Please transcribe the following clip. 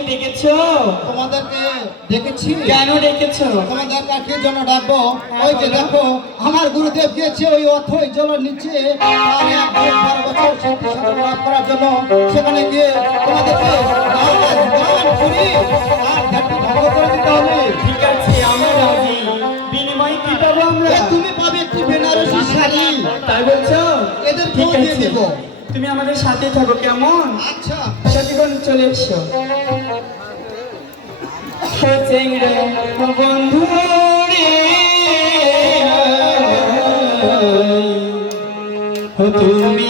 আমাদেরকে ডেকেছো? তোমাদেরকে ডেকেছি। কেন ডেকেছো? তোমাদের কাকে জন্য ডাকবো? ওই যে দেখো আমার গুরুদেব গিয়েছে ওই অথই জলের নিচে আর 12 বছর সিদ্ধি সাধন লাভ করার জন্য। সেখানে গিয়ে তোমাদেরকে গান করি আর ধ্যানটি ভঙ্গ করে দিতে হবে। ঠিক আছে, আমরা রাজি। বিনিময়ে কি পাবো আমরা? তুমি পাবে একটি বেনারসি শাড়ি। তাই বলছো? এদের ঠিক বউ দিয়ে আছে, দেবো। তুমি আমাদের সাথে থাকো, কেমন? আচ্ছা সাথীগণ চলে এসো। চেংড়ে বন্ধু রে, তুমি